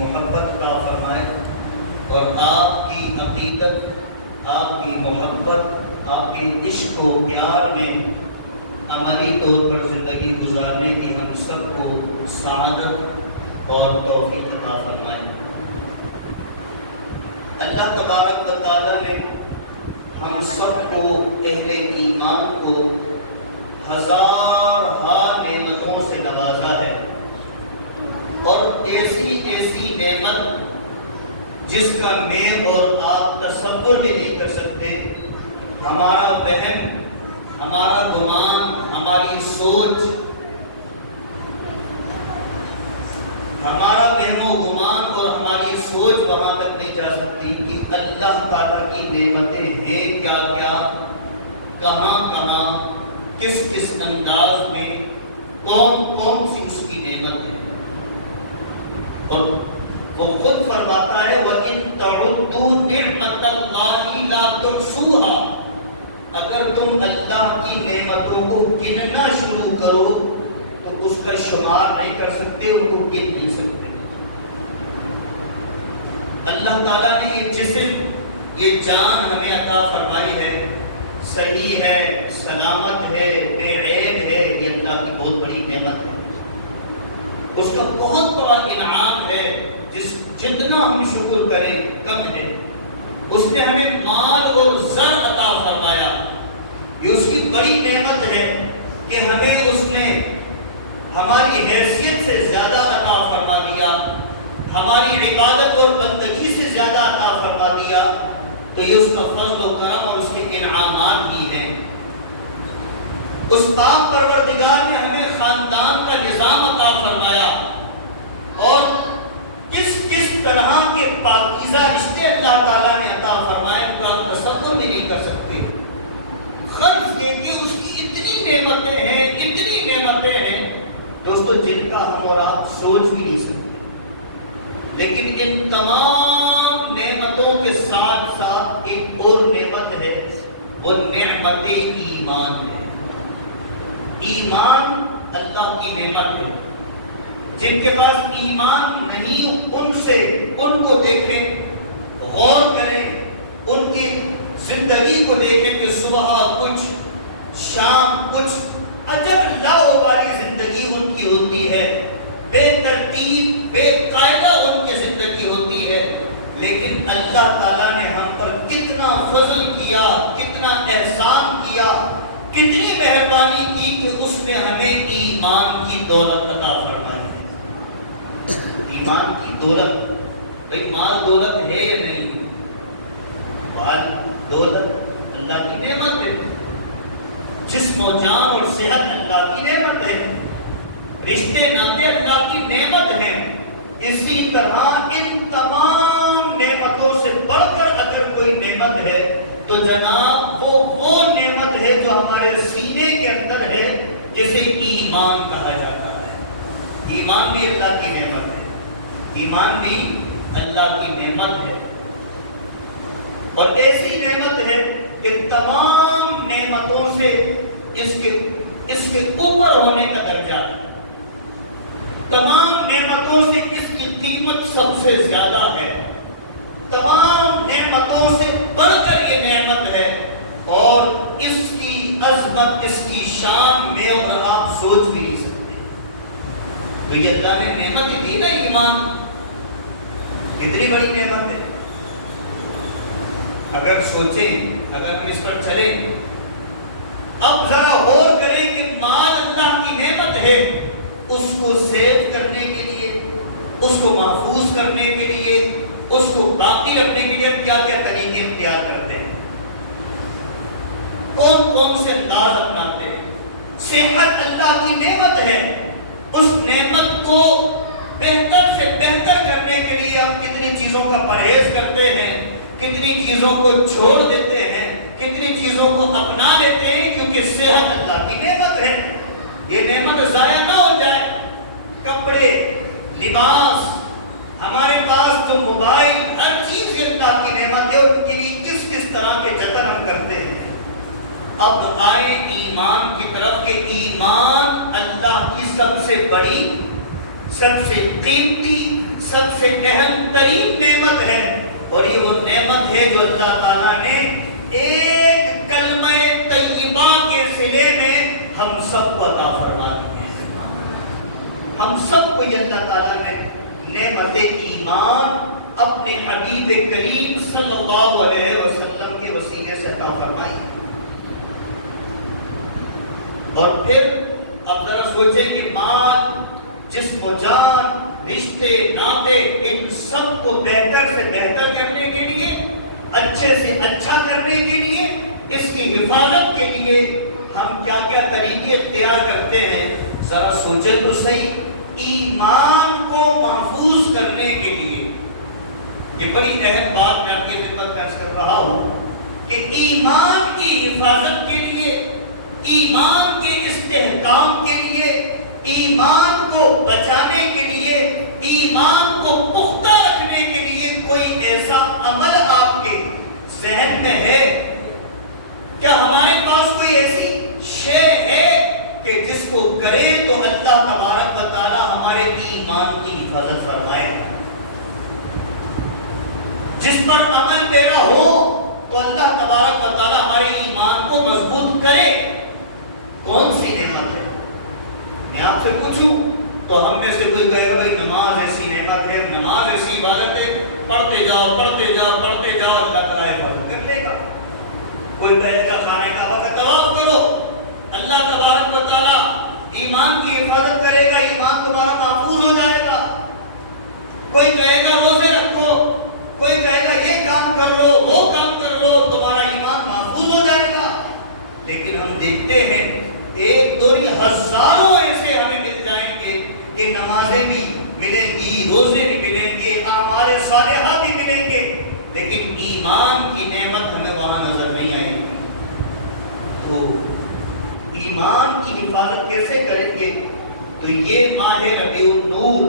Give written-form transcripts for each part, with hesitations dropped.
محبت عطا فرمائے اور آپ کی عقیدت، آپ کی محبت، آپ کے عشق و پیار میں عملی طور پر زندگی گزارنے کی ہم سب کو سعادت اور توفیق عطا فرمائے۔ اللہ تبارک و تعالیٰ نے ہم سب کو، اہل ایمان کو، ہزارہا نعمتوں سے نوازا ہے، اور ایسی ایسی نعمت جس کا میں اور آپ تصور بھی نہیں کر سکتے۔ ہمارا وہم، ہمارا گمان، ہماری سوچ، ہمارا وہم و گمان اور ہماری سوچ وہاں تک نہیں جا سکتی کہ اللہ تعالیٰ کی نعمتیں ہیں کیا کیا، کہاں کہاں، کس کس انداز میں، کون کون سی اس کی نعمت ہے۔ اور وہ خود فرماتا ہے وَإِن تَعُدُّوا نِعْمَةَ اللَّهِ لَا تُحْصُوهَا، اگر تم اللہ کی نعمتوں کو گننا شروع کرو تو اس کا شمار نہیں کر سکتے، ان کو گن نہیں سکتے۔ اللہ تعالیٰ نے یہ جسم، یہ جان ہمیں عطا فرمائی ہے، صحیح ہے، سلامت ہے، بے عیب ہے، یہ اللہ کی بہت بڑی نعمت ہے، اس کا بہت بڑا انعام ہے، جتنا ہم شکر کریں کم ہے۔ اس نے ہمیں مال اور زر عطا فرمایا، یہ اس کی بڑی نعمت ہے کہ ہمیں اس نے ہماری حیثیت سے زیادہ عطا فرما دیا، ہماری عبادت اور بندگی سے زیادہ عطا فرما دیا، تو یہ اس کا فضل و کرم اور اس کے انعامات ہی ہیں۔ اس پاک پروردگار نے ہمیں خاندان کا نظام عطا فرمایا، اور کس کس طرح کے پاکیزہ رشتے اللہ تعالیٰ نے عطا فرمائے ان کا ہم تصور بھی نہیں کر سکتے۔ خرچ دے کے اس کی اتنی نعمتیں ہیں، اتنی نعمتیں ہیں دوستو جن کا ہم اور آپ سوچ بھی نہیں سکتے۔ لیکن ان تمام نعمتوں کے ساتھ ساتھ ایک اور نعمت ہے، وہ نعمت ایمان ہے۔ ایمان اللہ کی نعمت ہے۔ جن کے پاس ایمان نہیں، ان کو دیکھیں، غور کریں، ان کی زندگی کو دیکھیں کہ صبح کچھ، شام کچھ، عجب لاؤ والی زندگی ان کی ہوتی ہے، بے ترتیب، بے قاعدہ ان کی زندگی ہوتی ہے۔ لیکن اللہ تعالیٰ نے ہم پر کتنا فضل کیا، کتنا احسان کیا، کتنی مہربانی کی کہ اس نے ہمیں ایمان کی دولت عطا فرمائی ہے۔ ایمان کی دولت، بھئی مال دولت ہے یا نہیں؟ مال دولت اللہ کی نعمت ہے، جسم و جان اور صحت اللہ کی نعمت ہے، رشتے ناطے اللہ کی نعمت ہیں۔ اسی طرح ان تمام نعمتوں سے بڑھ کر اگر کوئی نعمت ہے تو جناب وہ نعمت ہے جو ہمارے سینے کے اندر ہے، جسے ایمان کہا جاتا ہے۔ ایمان بھی اللہ کی نعمت ہے، ایمان بھی اللہ کی نعمت ہے، اور ایسی نعمت ہے کہ تمام نعمتوں سے اس کے اوپر ہونے کا درجہ، تمام نعمتوں سے اس کی قیمت سب سے زیادہ ہے، تمام نعمتوں سے بڑھ کر یہ نعمت ہے، اور اس کی عظمت، اس کی شان میں اور آپ سوچ بھی نہیں سکتے۔ تو یہ اللہ نے نعمت دی نا، ایمان کتنی بڑی نعمت ہے۔ اگر سوچیں، اگر ہم اس پر چلیں، اب ذرا غور کریں کہ مال اللہ کی نعمت ہے، اس کو سیو کرنے کے لیے، اس کو محفوظ کرنے کے لیے، اس کو باقی رکھنے کے لیے ہم کیا کیا طریقے اختیار کرتے ہیں، کون کون سے انداز اپناتے ہیں۔ صحت اللہ کی نعمت ہے، اس نعمت کو بہتر سے بہتر کرنے کے لیے آپ کتنی چیزوں کا پرہیز کرتے ہیں، کتنی چیزوں کو چھوڑ دیتے ہیں، کتنی چیزوں کو اپنا لیتے ہیں، کیونکہ صحت اللہ کی نعمت ہے۔ یہ نعمت ضائع نہ ہو جائے۔ کپڑے، لباس، ہمارے پاس جو موبائل، ہر چیز یہ اللہ کی نعمت ہے، ان کے لیے کس کس طرح کے جتن ہم کرتے ہیں۔ اب آئے ایمان کی طرف کہ ایمان اللہ کی سب سے بڑی، سب سے قیمتی، سب سے اہم ترین نعمت ہے، اور یہ وہ نعمت ہے جو اللہ تعالیٰ نے ایک کلمہ طیبہ کے صلے میں ہم سب کو عطا فرما دی ہے۔ ہم سب کو یہ اللہ تعالیٰ نے نعمت ایمان اپنے حبیب کریم صلی اللہ علیہ وسلم کے وسیلے سے عطا فرمائی۔ اور پھر اب ذرا سوچیں کہ مال، جسم و جان، رشتے ناطے، ان سب کو بہتر سے بہتر کرنے کے لیے، اچھے سے اچھا کرنے کے لیے، اس کی حفاظت کے لیے ہم کیا کیا طریقے اختیار کرتے ہیں، ذرا سوچیں تو صحیح۔ ایمان کو محفوظ کرنے کے لیے یہ بڑی اہم بات میں آپ کی خدمت کر رہا ہوں کہ ایمان کی حفاظت کے لیے، ایمان کے استحکام کے لیے، ایمان کو بچانے کے لیے، ایمان کو پختہ رکھنے کے لیے کوئی ایسا عمل آپ کے ذہن میں ہے؟ کیا ہمارے پاس کوئی ایسی شے ہے کہ جس کو کرے تو اللہ تبارک و تعالی ہمارے ایمان کی حفاظت فرمائے؟ جس پر عمل پیرا ہو تو اللہ تبارک و تعالی ہمارے ایمان کو مضبوط کرے؟ کون سی نعمت ہے؟ میں آپ سے پوچھوں تو ہم میں سے کوئی کہے گا بھائی نماز ایسی نعمت ہے، نماز ایسی عبادت ہے، پڑھتے جاؤ پڑھتے جاؤ پڑھتے جاؤ، اللہ تعالیٰ حفاظت کر لے گا۔ کوئی کہے گا خانہ کعبہ کا طواف کرو، اللہ تبارک و تعالیٰ ایمان کی حفاظت کرے گا، ایمان تمہارا محفوظ ہو جائے گا۔ کوئی کہے گا روزے رکھو، کوئی کہے گا یہ کام کر لو وہ کام کر لو، تمہارا ایمان محفوظ ہو جائے گا۔ لیکن ہم دیکھتے ہیں ایک دو نہیں ہزاروں ایسے ہمیں مل جائیں گے کہ نمازیں بھی ملیں گی، روزے بھی ملیں گے، اعمال صالحہ بھی ملیں گے، لیکن ایمان کی نعمت ہمیں وہاں نظر نہیں آئے گی۔ تو ایمان کی حفاظت کیسے کریں گے؟ تو یہ ماہ ربیع النور،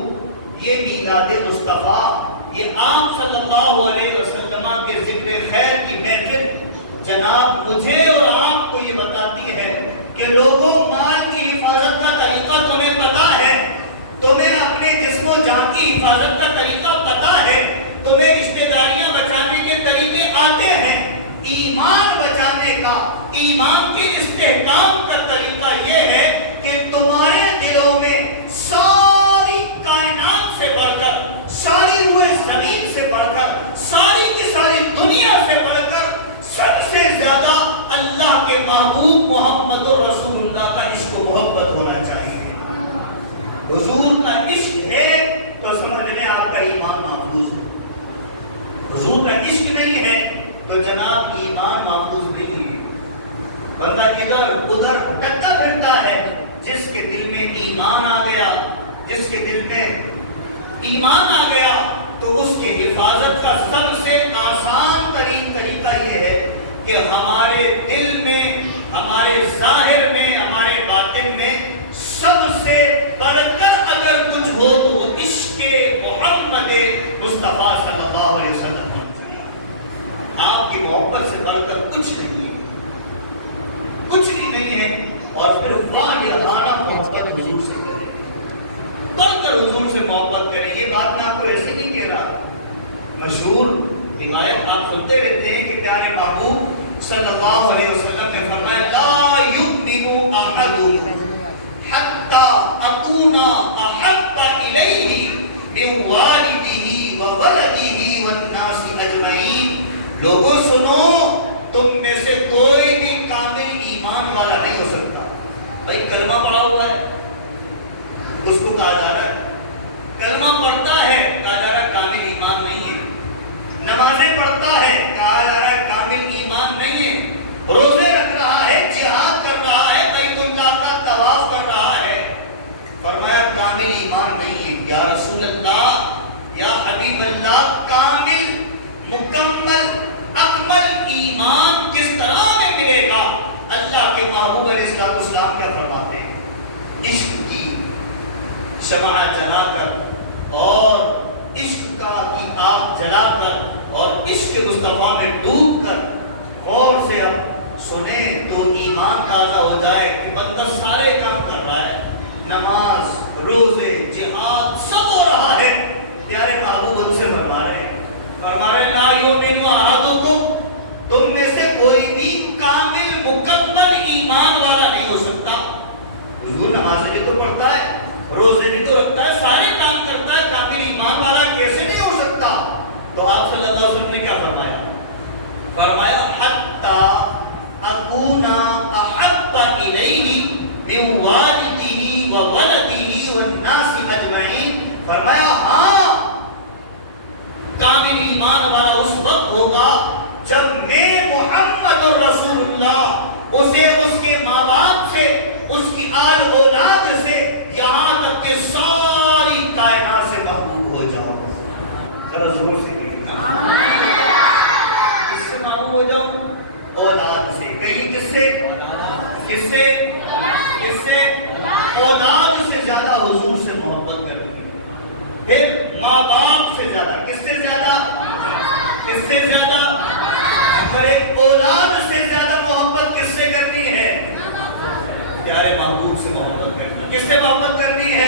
یہ میلاد مصطفیٰ، یہ آپ صلی اللہ علیہ وسلم کے ذکر خیر کی محفل جناب مجھے اور آپ کو یہ بتاتی ہے کہ لوگوں مال کی حفاظت کا طریقہ تمہیں پتا ہے، تمہیں اپنے جسم و جان کی حفاظت کا طریقہ پتا ہے، تمہیں رشتہ داریاں بچانے کے طریقے آتے ہیں، ایمان بچانے کا، ایمان کے استحکام کا طریقہ یہ ہے کہ تمہارے دلوں میں ساری کائنات سے بڑھ کر، ساری روح زمین سے بڑھ کر، ساری کی ساری دنیا سے بڑھ کر سب سے زیادہ اللہ کے محبوب محمد رسول اللہ کا عشق و محبت ہونا چاہیے۔ حضور کا عشق ہے تو سمجھ لیں آپ کا ایمان محفوظ ہے، حضور کا عشق نہیں ہے تو جناب ایمان محفوظ نہیں ہے۔ بندہ ادھر ادھر بھٹکتا پھرتا ہے، جس کے دل میں ایمان آ گیا، جس کے دل میں ایمان آ گیا تو اس کی حفاظت کا سب سے آسان ترین طریقہ یہ ہے کہ ہمارے دل میں، ہمارے ظاہر میں، ہمارے باطن میں سب سے بڑھ کر اگر کچھ ہو تو وہ عشق محمد مصطفیٰ صلی اللہ علیہ وسلم ہونا چاہیے۔ آپ کی محبت سے بڑھ کر کچھ نہیں ہے، کچھ بھی نہیں ہے۔ اور پھر واجبانہ محبت حضور سے کریں، بڑھ کر حضور سے محبت کریں۔ یہ بات میں آپ کو ایسے نہیں کہہ رہا، مشہور روایت آپ سنتے رہتے ہیں کہ پیارے محبوب صلی اللہ علیہ وسلم نے فرمایا لا یؤمن احدکم حتی اکون احب الیہ من والدہ وولدہ والناس اجمعین۔ لوگوں سنو، تم میں سے کوئی بھی کامل ایمان والا نہیں ہو سکتا۔ بھائی کلمہ پڑھا ہوا ہے، اس کو کہا جا رہا ہے کلمہ پڑھتا ہے، کہا جا رہا ہے کامل ایمان نہیں ہے۔ نمازیں پڑھتا ہے، کہا جا رہا ہے کامل ایمان نہیں ہے۔ روزے رکھ رہا ہے، جہاد کر رہا ہے، بیت اللہ کا طواف کر رہا ہے، فرمایا کامل ایمان نہیں ہے۔ یا رسول اللہ، یا حبیب اللہ، کامل مکمل اکمل ایمان کس طرح میں ملے گا؟ اللہ کے محبوب علیہ السلام کیا فرماتے ہیں؟ عشق کی شمع جلا کر اور عشق کا کی آگ جلا کر اور عشق مصطفیٰ میں ڈوب کر غور سے اب سنیں تو ایمان تازہ ہو جائے کہ بندہ سارے کام کر رہا ہے، نماز، روزے، جہاد سب ہو رہا ہے، پیارے نمازیں بھی تو پڑھتا ہے، روزے بھی تو رکھتا ہے، سارے کام کرتا ہے، کامل ایمان والا کیسے نہیں ہو سکتا؟ تو آپ صلی اللہ علیہ وسلم نے کیا فرمایا؟ فرمایا حتی اکون احب الیہ من والدہ و ولدہ والناس اجمعین، فرمایا ہاں کامل ایمان والا اس وقت ہوگا جب میں محمد رسول اللہ اسے اس کے ماں باپ سے، اس کی آل اولاد سے، یہاں تک کہ ساری کائنات سے محبوب ہو جاؤں۔ ذرا زور سے کہیے کس سے محبوب ہو جاؤں؟ اولاد سے۔ کہیں کس سے؟ کس سے؟ کس سے؟ اولاد سے زیادہ حضور سے محبت کرتی ہے، پھر ماں باپ سے زیادہ، کس سے زیادہ؟ کس سے زیادہ؟ پر ایک اولاد سے زیادہ محبت کس سے کرنی ہے؟ پیارے محبوب سے محبت کرنی ہے۔ کس سے محبت کرنی ہے؟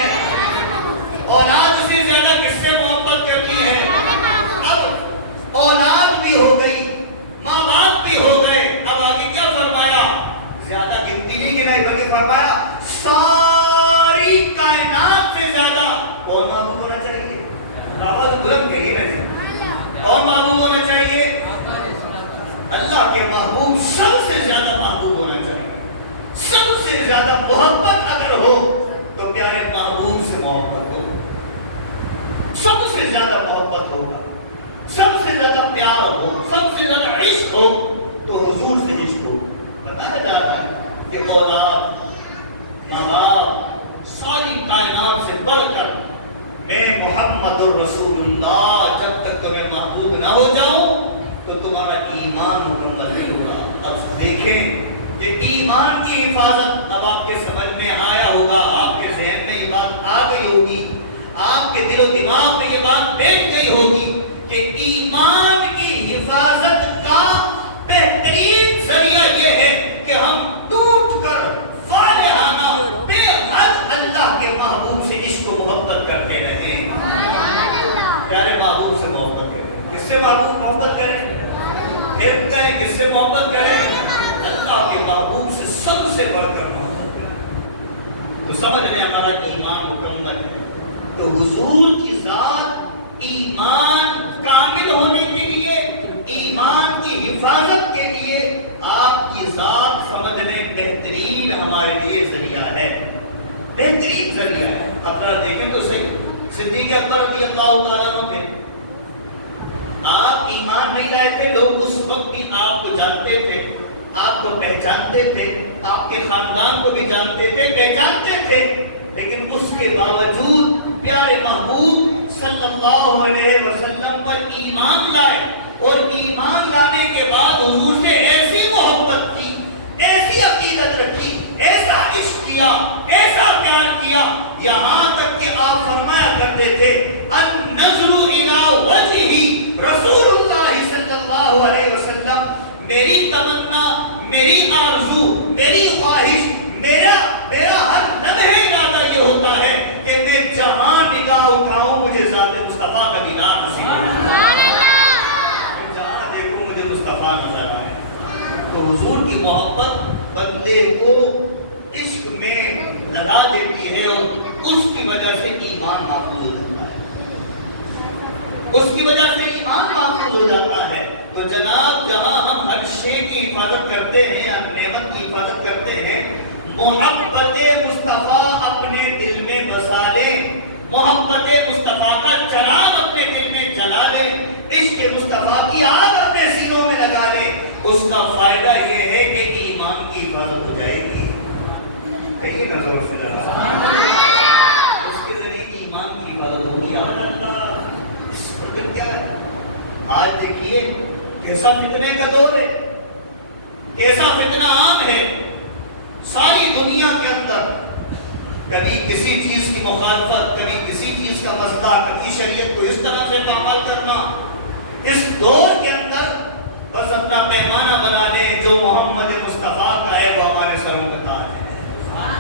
اولاد سے زیادہ کس سے محبت کرنی ہے؟ اب اولاد بھی ہو گئی، ماں باپ بھی ہو گئے، اب آگے کیا فرمایا؟ زیادہ گنتی نہیں گنائی بلکہ فرمایا ساری کائنات سے زیادہ کون محبوب ہونا چاہیے؟ آواز بلند کہیے نا جی، کون محبوب ہونا چاہیے؟ اللہ کے محبوب سب سے زیادہ محبوب ہونا چاہیے۔ سب سے زیادہ محبت اگر ہو تو پیارے محبوب سے محبت ہو، سب سے زیادہ محبت ہوگا، سب سے زیادہ پیار ہو، سب سے زیادہ عشق ہو تو حضور سے عشق ہو۔ بتایا جاتا ہے کہ اولاد، ماں باپ، ساری کائنات سے بڑھ کر میں محمد الرسول اللہ جب تک تمہیں محبوب نہ ہو جاؤں تو تمہارا ایمان مکمل نہیں ہوگا۔ اب دیکھیں کہ ایمان کی حفاظت اب آپ کے سمجھ میں آیا ہوگا، آپ کے ذہن میں یہ بات آ گئی ہوگی، آپ کے دل و دماغ میں یہ بات بیٹھ گئی ہوگی کہ ایمان کی حفاظت کا بہترین ذریعہ یہ ہے کہ ہم ٹوٹ کر فالحانہ بے حد اللہ کے محبوب سے عشق و محبت کرتے رہیں۔ پیارے محبوب سے محبت کریں۔ کس سے محبت کریں؟ پھر کہیں کس سے محبت کریں؟ اللہ کے محبوب سے سب سے بڑھ کر محبت کریں۔ تو سمجھ لیں ہمارا ایمان مکمل ہے۔ تو حضور کی ذات ایمان کامل ہونے کے لیے، ایمان کی حفاظت کے لیے آپ کی ذات سمجھ لیں بہترین ہمارے لیے ذریعہ ہے، بہترین ذریعہ ہے۔ اب ذرا دیکھیں تو صحیح، صدیق اکبر رضی اللہ تعالیٰ عنہ تھے، آپ ایمان نہیں لائے تھے، لوگ اس وقت بھی آپ کو جانتے تھے، آپ کو پہچانتے تھے، آپ کے خاندان کو بھی جانتے تھے، پہچانتے تھے، لیکن اس کے باوجود پیارے محبوب صلی اللہ علیہ وسلم پر ایمان لائے، اور ایمان لانے کے بعد حضور سے ایسی محبت کی، ایسی عقیدت رکھی، ایسا عشق کیا، ایسا پیار کیا، یہاں تک کہ آپ فرمایا کرتے تھے النظر الی وجہ رسول اللہ صلی اللہ علیہ وسلم، میری تمنا، میری آرزو، میری خواہش، میرا ہر لمحے ارادہ یہ ہوتا ہے کہ میں جہاں نگاہ اٹھاؤں مجھے ذات مصطفیٰ کا دیدار نصیب ہو، میں جہاں دیکھوں مجھے مصطفیٰ نظر آئے۔ تو حضور کی محبت بندے کو عشق میں لگا دیتی ہے، اور اس کی وجہ سے ایمان محفوظ ہو جاتا ہے، اس کی وجہ سے ایمان محفوظ ہو جاتا ہے۔ تو جناب جہاں ہم ہر شے کی حفاظت کرتے ہیں، ہر نعمت کی حفاظت کرتے ہیں، محبت مصطفیٰ اپنے دل میں بسا لیں، محبت مصطفیٰ کا چراغ اپنے دل میں جلا لیں، عشق مصطفیٰ کی آگ اپنے سینوں میں لگا لیں، اس کا فائدہ یہ ہے کہ ایمان کی حفاظت ہو جائے گی۔ کہیے نا زور سے ذرا، اس کے ذریعے ایمان کی حفاظت ہوگی۔ اس وقت کیا ہے؟ آج دیکھیے کیسا فتنے کا دور ہے، کیسا فتنہ عام ہے ساری دنیا کے اندر، کبھی کسی چیز کی مخالفت، کبھی کسی چیز کا مزدہ، کبھی شریعت کو اس طرح سے پامال کرنا۔ اس دور کے اندر بس اپنا پیمانہ بنا لیں، جو محمد مصطفیٰ کا ہے وہ ہمارے سروں کا تاج ہے،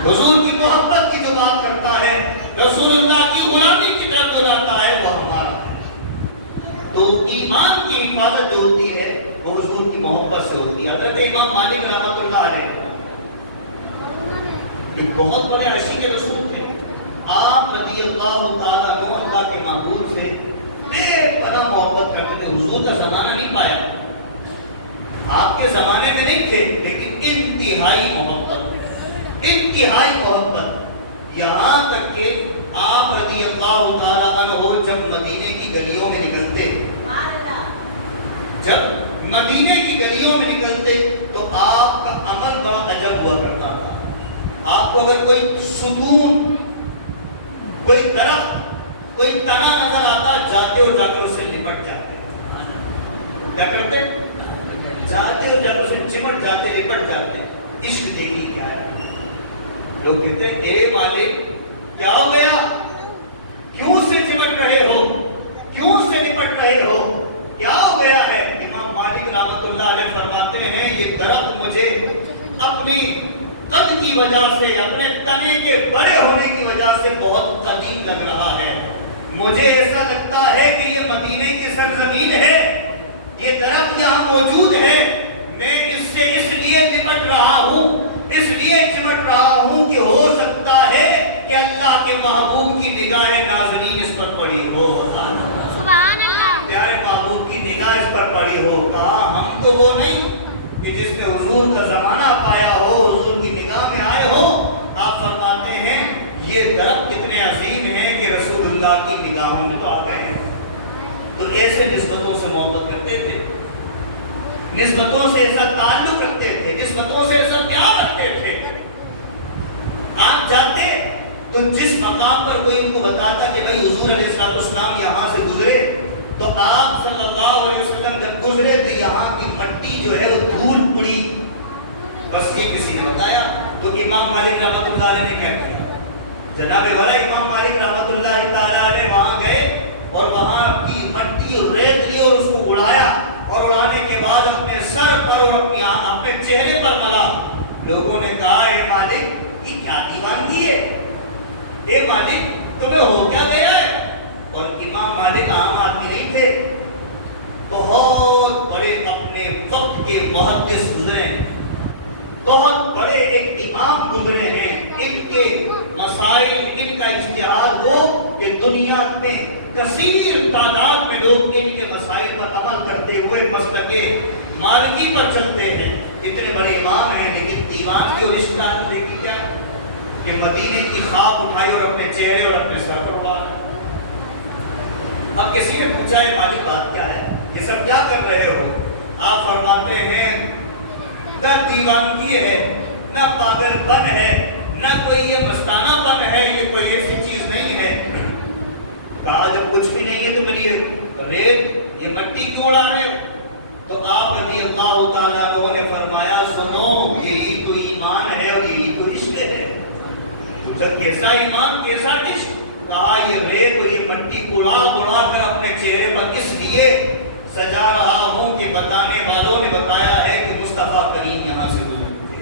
حضور کی محبت کی جو بات کرتا ہے، رسول اللہ کی غلامی کی طرف بلاتا ہے، وہ ہمارا ہے۔ تو ایمان کی حفاظت جو ہوتی ہے وہ حضور کی محبت سے ہوتی ہے۔ حضرت امام مالک رحمۃ اللہ علیہ ایک بہت بڑے عاشق رسول تھے. آپ رضی اللہ تعالیٰ عنہ اللہ کے محبوب سے بے پناہ محبت کرتے تھے. حضور کا زمانہ نہیں پایا, آپ کے زمانے میں نہیں تھے, لیکن انتہائی محبت, یہاں تک کہ آپ رضی اللہ تعالیٰ عنہ جب مدینے کی گلیوں میں نکلتے تو آپ کا عمل بڑا عجب ہوا کرتا تھا. آپ کو اگر کوئی ستون, کوئی درخت, کوئی تنا نظر آتا, جاتے اور جا کر اسے لپٹ جاتے. کیا کرتے؟ جاتے اور جا کر اسے چمٹ جاتے, لپٹ جاتے. عشق دیکھیے کیا ہے. لوگ کہتے ہیں اے مالک کیا ہو گیا, کیوں سے چمٹ رہے ہو, کیوں سے لپٹ رہے ہو, کیا ہو گیا ہے؟ امام مالک رحمۃ اللہ علیہ فرماتے ہیں یہ درخت مجھے اپنی قد کی وجہ سے, اپنے تنے کے بڑے ہونے کی وجہ سے بہت قدیم لگ رہا ہے. مجھے ایسا لگتا ہے کہ یہ مدینے کی سرزمین ہے, یہ درخت یہاں موجود ہے. میں اس سے اس لیے لپٹ رہا ہوں, اس لیے چمٹ رہا ہوں کہ ہو سکتا ہے کہ اللہ کے محبوب کی نگاہ نازنین اس پر پڑی ہو. پیارے محبوب کی نگاہ اس پر پڑی ہو. کہا ہم تو وہ نہیں کہ جس نے حضور کا زمانہ پایا ہو, حضور کی نگاہ میں آئے ہو. آپ فرماتے ہیں یہ درخت کتنے عظیم ہیں کہ رسول اللہ کی نگاہوں میں تو آ گئے ہیں. تو ایسے نسبتوں سے محبت کرتے تھے, نسبتوں سے ایسا تعلق رکھتے تھے, نسبتوں سے ایسا پیار رکھتے تھے. آپ جاتے تو جس مقام پر کوئی ان کو بتاتا کہ بھائی حضور علیہ السلام یہاں سے گزرے, تو آپ صلی اللہ علیہ وسلم جب گزرے تو یہاں کی مٹی جو ہے وہ دھول پڑی. بس یہ کسی نے بتایا تو امام مالک رحمۃ اللہ علیہ نے کیا کیا, جناب والا امام مالک رحمۃ اللہ تعالیٰ علیہ وہاں گئے اور وہاں کی مٹی اور ریت لی اور اس کو اڑایا, اور اڑانے کے بعد اپنے سر پر اور اپنے چہرے پر ملا. لوگوں نے کہا اے مالک یہ کیا دیوانگی ہے, اے مالک تمہیں ہو کیا گیا ہے؟ اور امام مالک عام آدمی نہیں تھے, بہت بڑے اپنے وقت کے محدث گزرے, بہت بڑے ایک امام گزرے ہیں. ان کے مسائل, ان کا اجتہاد ہو کہ دنیا میں کثیر تعداد میں لوگ ان کے مسائل پر عمل کرتے ہوئے مسلک مالکی پر چلتے ہیں. اتنے بڑے امام ہیں, لیکن دیوان کی اور عشق دیکھی کیا کہ مدینے کی خاک اٹھائی اور اپنے چہرے اور اپنے سر پر اڑا. اب کسی نے پوچھا ہے مالک بات کیا ہے, یہ سب کیا کر رہے ہو؟ آپ فرماتے ہیں نہ دیوانگی ہے, نہ پاگل پن ہے, نہ کوئی یہ مستانہ پن ہے, یہ کوئی ایسی چیز نہیں ہے. کہا جب کچھ بھی نہیں ہے تو میری یہ ریت, یہ مٹی کیوں اڑا رہے ہو؟ تو آپ رضی اللہ تعالیٰ عنہ نے فرمایا سنو یہی تو ایمان ہے اور یہی تو عشق ہے. پوچھا کیسا ایمان کیسا عشق؟ کہا یہ ریت اور یہ مٹی اڑا اڑا کر اپنے چہرے پر اس لیے سجا رہا ہوں کہ بتانے والوں نے بتایا ہے کہ مصطفیٰ کریم یہاں سے گزرے تھے,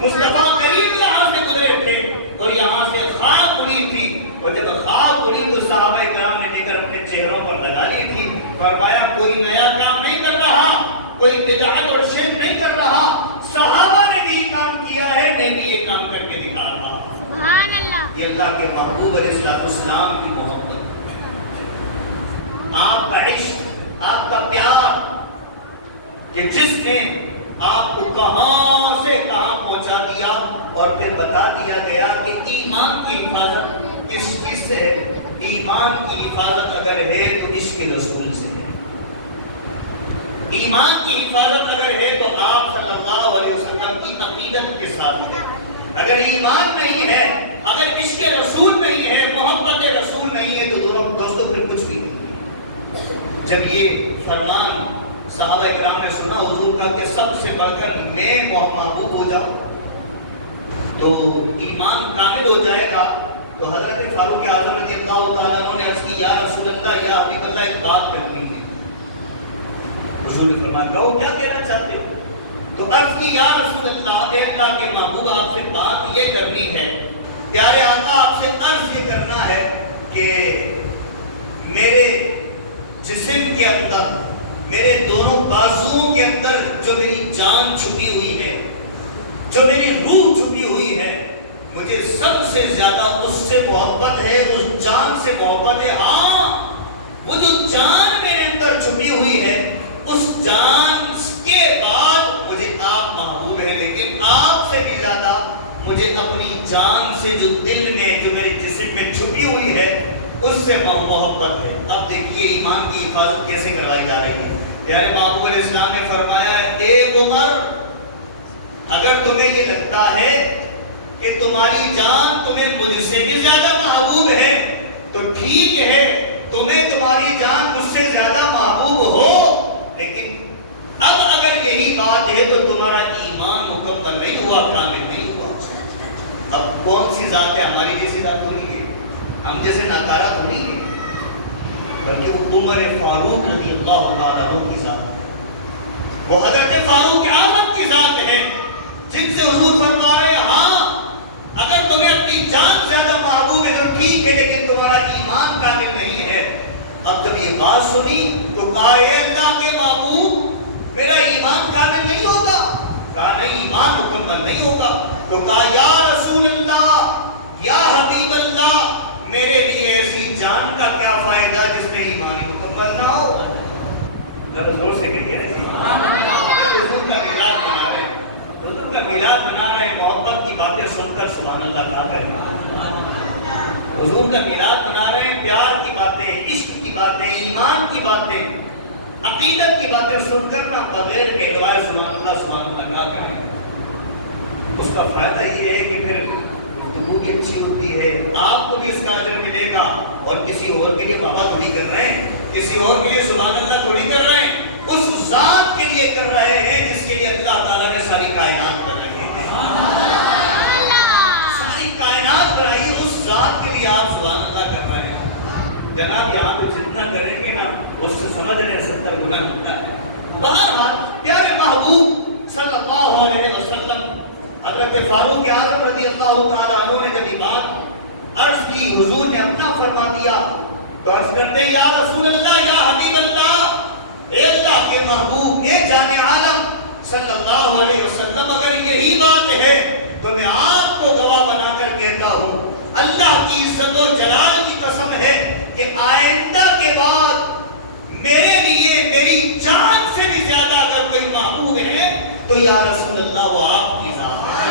مصطفیٰ کریم یہاں سے گزرے تھے اور یہاں سے خاک اڑی تھی, اور جب خاک اڑی تو صحابہ کرام نے لے کر اپنے چہروں پر لگا لی تھی. فرمایا کوئی نیا کام نہیں کر رہا, کوئی بدعت اور شرک نہیں کر رہا, صحابہ نے بھی کام کیا ہے, میں بھی یہ کام کر کے دکھا رہا. یہ اللہ کے محبوب علیہ السلام کی محبت, آپ کا عشق, آپ کا پیار کہ جس نے آپ کو کہاں سے کہاں پہنچا دیا اور پھر بتا دیا گیا کہ ایمان کی حفاظت کس چیز سے ہے. ایمان کی حفاظت اگر ہے تو عشق رسول سے ہے. ایمان کی حفاظت اگر ہے تو آپ صلی اللہ علیہ وسلم کی عقیدت کے ساتھ ہے. اگر ایمان نہیں ہے, اگر عشق رسول نہیں ہے, محبت رسول نہیں ہے, تو دونوں دوستوں پھر کچھ بھی نہیں. جب یہ فرمان صحابہ اکرام نے سنا حضور کا کہ سب سے بڑھ کر میں محبوب ہو جاؤں تو ایمان کامل ہو جائے گا, تو حضرت فاروق اعظم رضی اللہ تعالیٰ عنہ نے عرض کی یا رسول اللہ, یا حبیب اللہ, ایک بات کرنی ہے. حضور نے فرمایا کہو کیا کہنا چاہتے ہو؟ تو عرض کی یا رسول اللہ, اے اللہ کے محبوب آپ سے بات یہ کرنی ہے, پیارے آقا آپ سے عرض یہ کرنا ہے کہ میرے جسم کے اندر, میرے دونوں بازوؤں کے اندر جو میری جان چھپی ہوئی ہے, جو میری روح چھپی ہوئی ہے، مجھے سب سے زیادہ اس سے محبت ہے، اس جان سے محبت ہے۔ ہاں، وہ جو جان میرے اندر چھپی ہوئی ہے، اس جان کے بعد مجھے آپ محبوب ہیں، لیکن آپ سے بھی زیادہ مجھے اپنی جان سے جو دل میں، جو میرے جسم میں چھپی ہوئی ہے، اس سے محبت ہے۔ اب دیکھیے ایمان کی حفاظت کیسے کروائی جا رہی ہے۔ پیارے محبوب علیہ السلام نے فرمایا ہے، اے عمر، اگر تمہیں یہ لگتا ہے کہ تمہاری جان تمہیں مجھ سے بھی زیادہ محبوب ہے تو ٹھیک ہے، تمہیں تمہاری جان مجھ سے زیادہ محبوب ہو، لیکن اب اگر یہی بات ہے تو تمہارا ایمان مکمل نہیں ہوا، کامل نہیں ہوا۔ اب کون سی ذات ہے؟ ہماری جیسی ذات ہو رہی ہے، ہم جیسے ناکارہ تھوڑی ہے، بلکہ وہ عمر فاروق رضی اللہ تعالیٰ عنہ کی ذات، وہ حضرت فاروق اعظم کی ذات ہے، جن سے حضور فرما رہے ہیں ہاں اگر تمہیں اپنی جان زیادہ محبوب ہے تو ٹھیک ہے، لیکن تمہارا ایمان کامل نہیں ہے۔ اب جب یہ بات سنی تو کہا، اے اللہ کے محبوب، میرا ایمان کامل نہیں ہوگا؟ کہا نہیں، ایمان مکمل نہیں ہوگا۔ تو کہا، یا رسول اللہ، یا حبیب اللہ، میرے لیے ایسی جان کا کیا فائدہ جس میں ایمان ہی مکمل نہ ہو؟ ذرا زور سے کہیے، حضور کا میلاد بنا رہے ہیں، حضور کا میلاد بنا رہے ہیں، محبت کی باتیں سن کر سبحان اللہ کیا کریں۔ حضور کا میلاد بنا رہے ہیں، پیار کی باتیں، عشق کی باتیں، ایمان کی باتیں، عقیدت کی باتیں سن کر نہ بغیر کہلوائے سبحان اللہ کیا کریں۔ اس کا فائدہ یہ ہے کہ پھر گفتگو بھی اچھی ہوتی ہے، آپ کو بھی اس کا اجر ملے گا، اور کسی اور کے لیے بابا تھوڑی کر رہے ہیں، کسی اور کے لیے سبحان اللہ تھوڑی کر رہے ہیں، اس ذات کے لیے کر رہے ہیں جس کے لیے اللہ تعالیٰ نے ساری کائنات بنائی ہے۔ ساری کائنات بنائی ہے، اس ذات کے لیے آپ سبحان اللہ کر رہے ہیں۔ جناب یہاں پہ جتنا کریں گے نا اس سے سمجھ رہے 70 گنا ملتا ہے۔ بہرحال پیارے محبوب صلی اللہ علیہ وسلم حضرت فاروق اعظم رضی اللہ تعالیٰ عنہ نے جب یہ بات عرض کی، حضور نے اپنا فرما دیا تو عرض کرتے ہیں، یا رسول اللہ، یا حبیب اللہ، اے اللہ کے محبوب، اے جان عالم صلی اللہ علیہ وسلم، اگر یہی بات ہے تو میں آپ کو گواہ بنا کر کہتا ہوں، اللہ کی عزت و جلال کی قسم ہے کہ آئندہ کے بعد میرے لیے میری جان سے بھی زیادہ اگر کوئی محبوب ہے تو یا رسول اللہ وہ آپ کی ذات ہے۔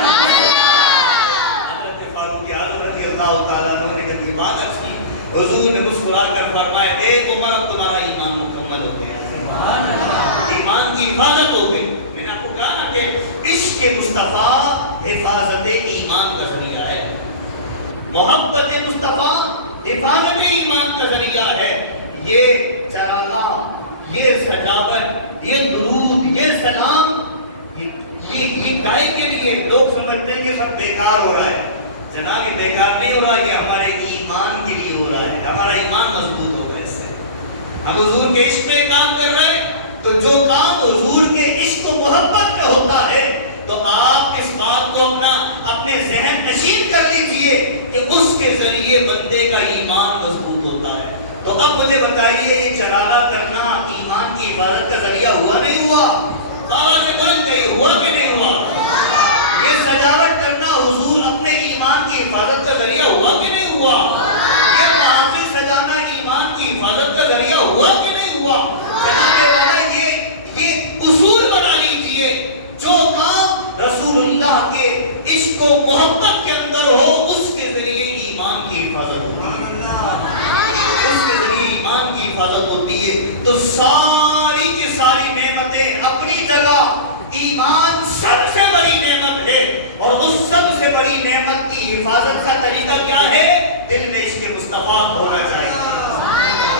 حضرت فاروق اعظم رضی اللہ تعالیٰ عنہ نے جب یہ بات عرض کی، حضور نے مسکرا کر فرمایا، اے عمر، اب تمہارا ایمان مکمل ہو گیا، ایمان کی حفاظت ہو گئی۔ میں نے آپ کو کہا نا کہ عشق مصطفیٰ حفاظت ایمان کا ذریعہ ہے، محبت مصطفیٰ حفاظت ایمان کا ذریعہ ہے۔ یہ چراغاں، یہ سجاوٹ، یہ درود، یہ سلام، یہ گائے کے لیے لوگ سمجھتے ہیں یہ سب بیکار ہو رہا ہے۔ جناب یہ بیکار نہیں ہو رہا، یہ ہمارے ایمان کے لیے ہو رہا ہے، ہمارا ایمان مضبوط ہوگا اس سے۔ ہم حضور کے عشق میں کام کر رہے ہیں تو جو کام حضور کے عشق و محبت میں ہوتا ہے تو آپ اس بات کو اپنے ذہن نشین کر لیجئے کہ اس کے ذریعے بندے کا ایمان مضبوط ہوتا ہے۔ تو اب مجھے بتائیے، یہ چراغا کرنا ایمان کی حفاظت کا ذریعہ ہوا نہیں ہوا؟ آواز بلند کہیے، ہوا کہ نہیں ہوا؟ یہ سجاوٹ کرنا حضور اپنے ایمان کی حفاظت کا ذریعہ ہوا کہ نہیں ہوا؟ یہ محافل سجانا ایمان کی حفاظت کا ذریعہ ہوا کہ نہیں ہوا؟ یہ اصول بنا لیجئے، جو کام رسول اللہ کے عشق و محبت کے اندر ہو اس کے ذریعے ایمان کی حفاظت ہوتی ہے، اس کے ذریعے ایمان کی حفاظت ہوتی ہے۔ تو ساری کی ساری نعمتیں اپنی جگہ، ایمان سب سے بڑی نعمت ہے، اور اس سب سے بڑی نعمت کی حفاظت کا طریقہ کیا ہے؟ دل میں عشق مصطفیٰ ہونا چاہیے،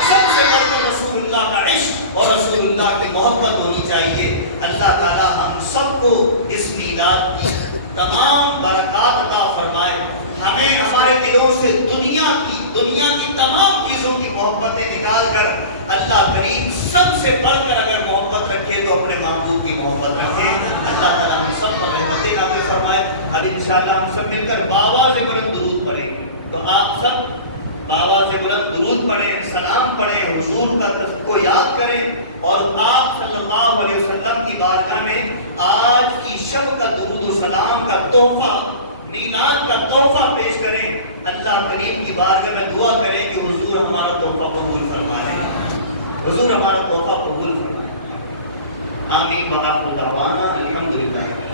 سب سے بڑھ کر رسول اللہ کا عشق اور رسول اللہ کی محبت ہونی چاہیے۔ اللہ تعالی ہم سب کو اس میلاد کی تمام برکات عطا فرمائے، ہمیں ہمارے دلوں سے دنیا کی تمام چیزوں کی محبتیں نکال کر اللہ کریم سب سے بڑھ کر اگر محبت رکھے تو اپنے محبوب کی محبت رکھے۔ اللہ تعالیٰ ہم سب پر رحمتیں نازل فرمائے۔ اب انشاءاللہ ہم سب مل کر بآواز بلند درود پڑھیں گے، تو آپ سب بآواز بلند درود پڑھیں، سلام پڑھیں، حضور کو یاد کریں، اور آپ صلی اللہ علیہ وسلم کی بارگاہ میں آج کی شب کا درود و سلام کا تحفہ، میلاد کا تحفہ پیش کریں، اللہ کریم کی بارگاہ میں دعا کریں کہ حضور ہمارا تحفہ قبول فرما لیں، حضور ہمارا تحفہ قبول فرمائے۔ آمین وآخر دعوانا الحمدللہ۔